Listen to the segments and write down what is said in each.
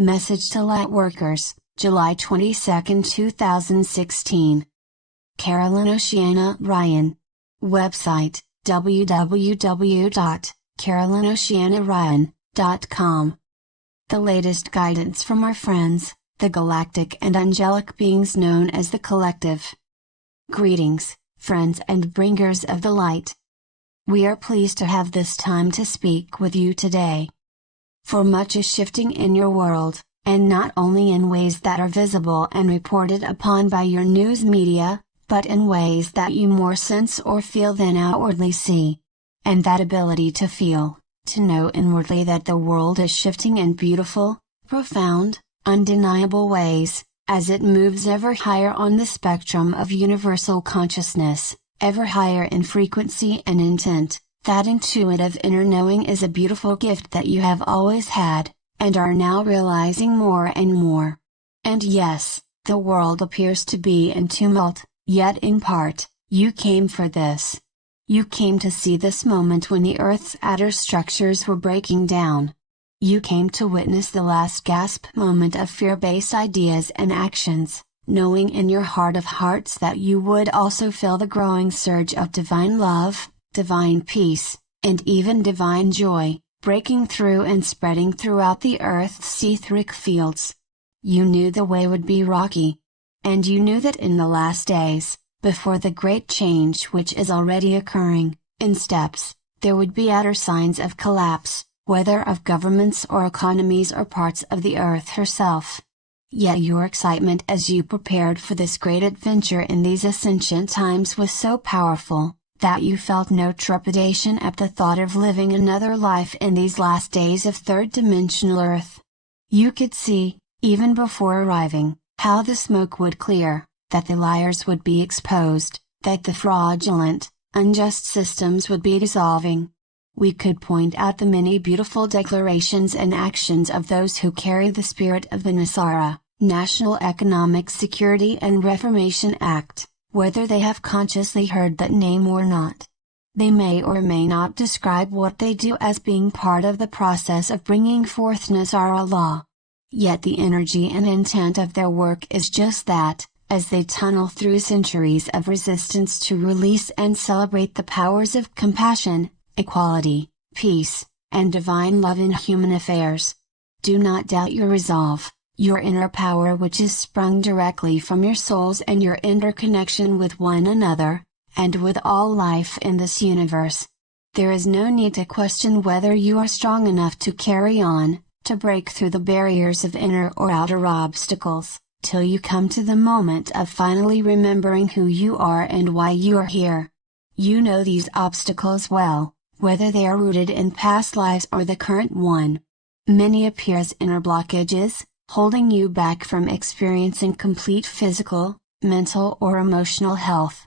Message to Lightworkers, July 22, 2016. Carolyn Oceana Ryan. Website, www.carolynoceanaryan.com. The latest guidance from our friends, the galactic and angelic beings known as the Collective. Greetings, friends and bringers of the light. We are pleased to have this time to speak with you today. For much is shifting in your world, and not only in ways that are visible and reported upon by your news media, but in ways that you more sense or feel than outwardly see. And that ability to feel, to know inwardly that the world is shifting in beautiful, profound, undeniable ways, as it moves ever higher on the spectrum of universal consciousness, ever higher in frequency and intent. That intuitive inner knowing is a beautiful gift that you have always had, and are now realizing more and more. And yes, the world appears to be in tumult, yet in part, you came for this. You came to see this moment when the Earth's outer structures were breaking down. You came to witness the last gasp moment of fear-based ideas and actions, knowing in your heart of hearts that you would also feel the growing surge of divine love, divine peace, and even divine joy, breaking through and spreading throughout the Earth's etheric fields. You knew the way would be rocky. And you knew that in the last days, before the great change which is already occurring, in steps, there would be outer signs of collapse, whether of governments or economies or parts of the Earth herself. Yet your excitement as you prepared for this great adventure in these ascension times was so powerful, that you felt no trepidation at the thought of living another life in these last days of third-dimensional Earth. You could see, even before arriving, how the smoke would clear, that the liars would be exposed, that the fraudulent, unjust systems would be dissolving. We could point out the many beautiful declarations and actions of those who carry the spirit of the NESARA, National Economic Security and Reformation Act, whether they have consciously heard that name or not. They may or may not describe what they do as being part of the process of bringing forth NESARA law. Yet the energy and intent of their work is just that, as they tunnel through centuries of resistance to release and celebrate the powers of compassion, equality, peace, and divine love in human affairs. Do not doubt your resolve, your inner power which is sprung directly from your souls and your interconnection with one another, and with all life in this universe. There is no need to question whether you are strong enough to carry on, to break through the barriers of inner or outer obstacles, till you come to the moment of finally remembering who you are and why you are here. You know these obstacles well, whether they are rooted in past lives or the current one. Many appear as inner blockages, holding you back from experiencing complete physical, mental or emotional health.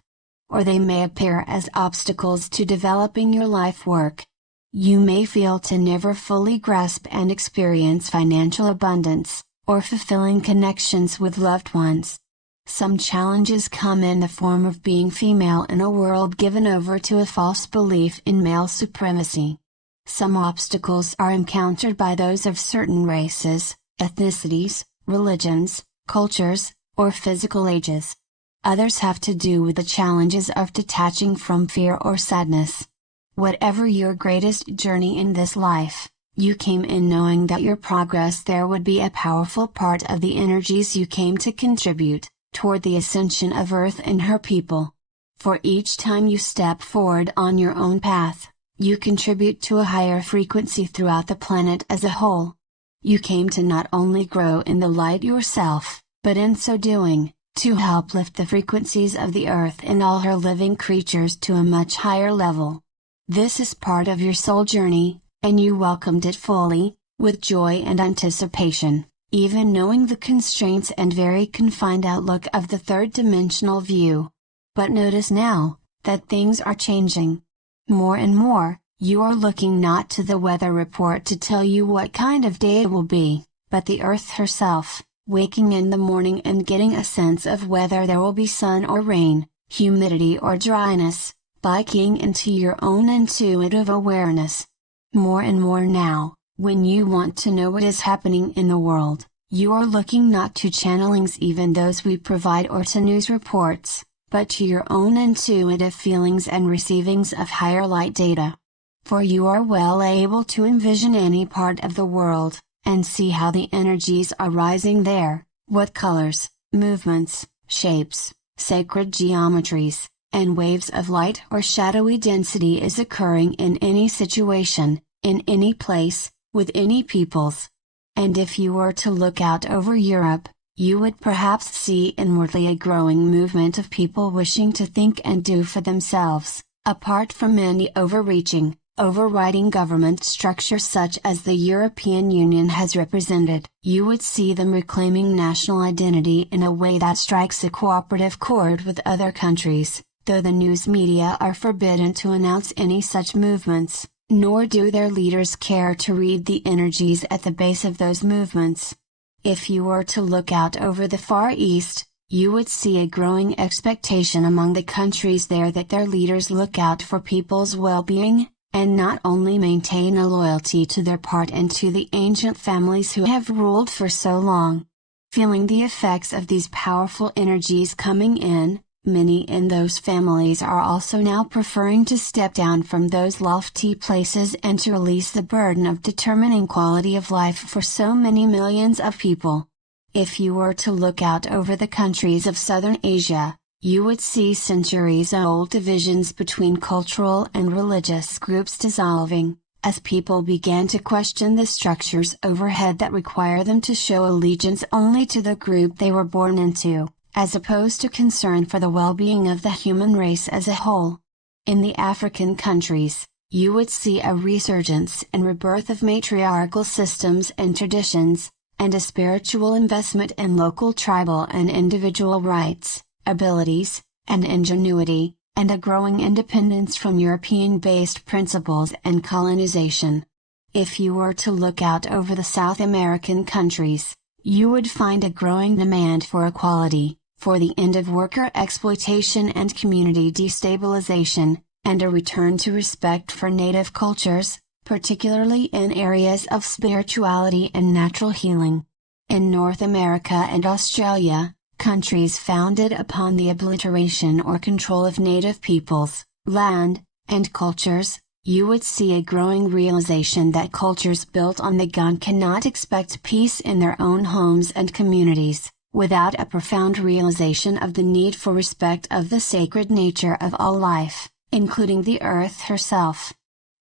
Or they may appear as obstacles to developing your life work. You may feel to never fully grasp and experience financial abundance, or fulfilling connections with loved ones. Some challenges come in the form of being female in a world given over to a false belief in male supremacy. Some obstacles are encountered by those of certain races, ethnicities, religions, cultures, or physical ages. Others have to do with the challenges of detaching from fear or sadness. Whatever your greatest journey in this life, you came in knowing that your progress there would be a powerful part of the energies you came to contribute toward the ascension of Earth and her people. For each time you step forward on your own path, you contribute to a higher frequency throughout the planet as a whole. You came to not only grow in the light yourself, but in so doing, to help lift the frequencies of the Earth and all her living creatures to a much higher level. This is part of your soul journey, and you welcomed it fully, with joy and anticipation, even knowing the constraints and very confined outlook of the third-dimensional view. But notice now, that things are changing. More and more, you are looking not to the weather report to tell you what kind of day it will be, but the Earth herself, waking in the morning and getting a sense of whether there will be sun or rain, humidity or dryness, by keying into your own intuitive awareness. More and more now, When you want to know what is happening in the world, you are looking not to channelings, even those we provide, or to news reports, but to your own intuitive feelings and receivings of higher light data. For you are well able to envision any part of the world, and see how the energies are rising there, what colors, movements, shapes, sacred geometries, and waves of light or shadowy density is occurring in any situation, in any place, with any peoples. And if you were to look out over Europe, you would perhaps see inwardly a growing movement of people wishing to think and do for themselves, apart from any overreaching, overriding government structure such as the European Union has represented. You would see them reclaiming national identity in a way that strikes a cooperative chord with other countries, though the news media are forbidden to announce any such movements, nor do their leaders care to read the energies at the base of those movements. If you were to look out over the Far East, you would see a growing expectation among the countries there that their leaders look out for people's well-being, and not only maintain a loyalty to their part and to the ancient families who have ruled for so long. Feeling the effects of these powerful energies coming in, many in those families are also now preferring to step down from those lofty places and to release the burden of determining quality of life for so many millions of people. If you were to look out over the countries of Southern Asia, you would see centuries-old divisions between cultural and religious groups dissolving, as people began to question the structures overhead that require them to show allegiance only to the group they were born into, as opposed to concern for the well-being of the human race as a whole. In the African countries, you would see a resurgence and rebirth of matriarchal systems and traditions, and a spiritual investment in local tribal and individual rights, abilities, and ingenuity, and a growing independence from European-based principles and colonization. If you were to look out over the South American countries, you would find a growing demand for equality, for the end of worker exploitation and community destabilization, and a return to respect for native cultures, particularly in areas of spirituality and natural healing. In North America and Australia, countries founded upon the obliteration or control of native peoples, land, and cultures, you would see a growing realization that cultures built on the gun cannot expect peace in their own homes and communities, without a profound realization of the need for respect of the sacred nature of all life, including the earth herself.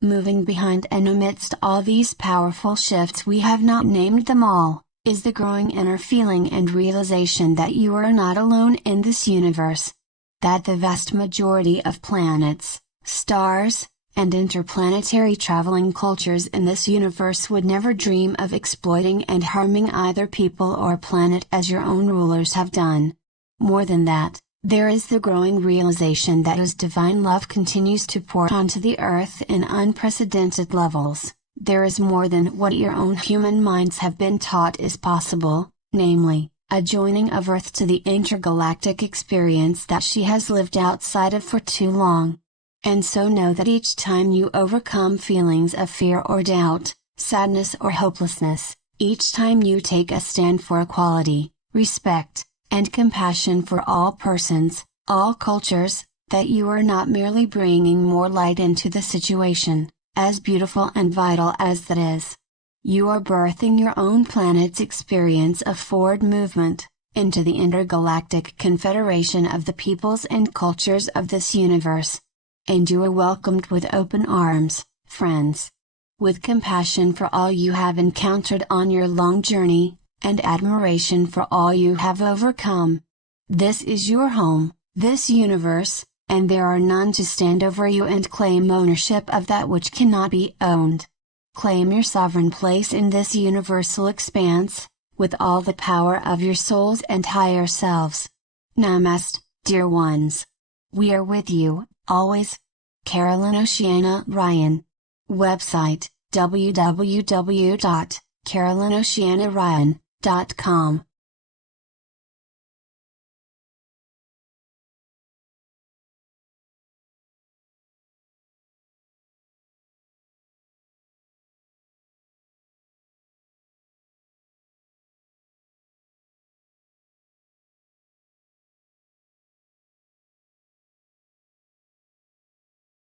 Moving behind and amidst all these powerful shifts, we have not named them all, is the growing inner feeling and realization that you are not alone in this universe. That the vast majority of planets, stars, and interplanetary traveling cultures in this universe would never dream of exploiting and harming either people or planet as your own rulers have done. More than that, there is the growing realization that as divine love continues to pour onto the earth in unprecedented levels, there is more than what your own human minds have been taught is possible, namely, a joining of Earth to the intergalactic experience that she has lived outside of for too long. And so know that each time you overcome feelings of fear or doubt, sadness or hopelessness, each time you take a stand for equality, respect, and compassion for all persons, all cultures, that you are not merely bringing more light into the situation, as beautiful and vital as that is. You are birthing your own planet's experience of forward movement, into the intergalactic confederation of the peoples and cultures of this universe. And you are welcomed with open arms, friends. With compassion for all you have encountered on your long journey, and admiration for all you have overcome. This is your home, this universe, and there are none to stand over you and claim ownership of that which cannot be owned. Claim your sovereign place in this universal expanse, with all the power of your souls and higher selves. Namaste, dear ones. We are with you, always. Carolyn Oceana Ryan. Website, www.carolinoceanaryan.com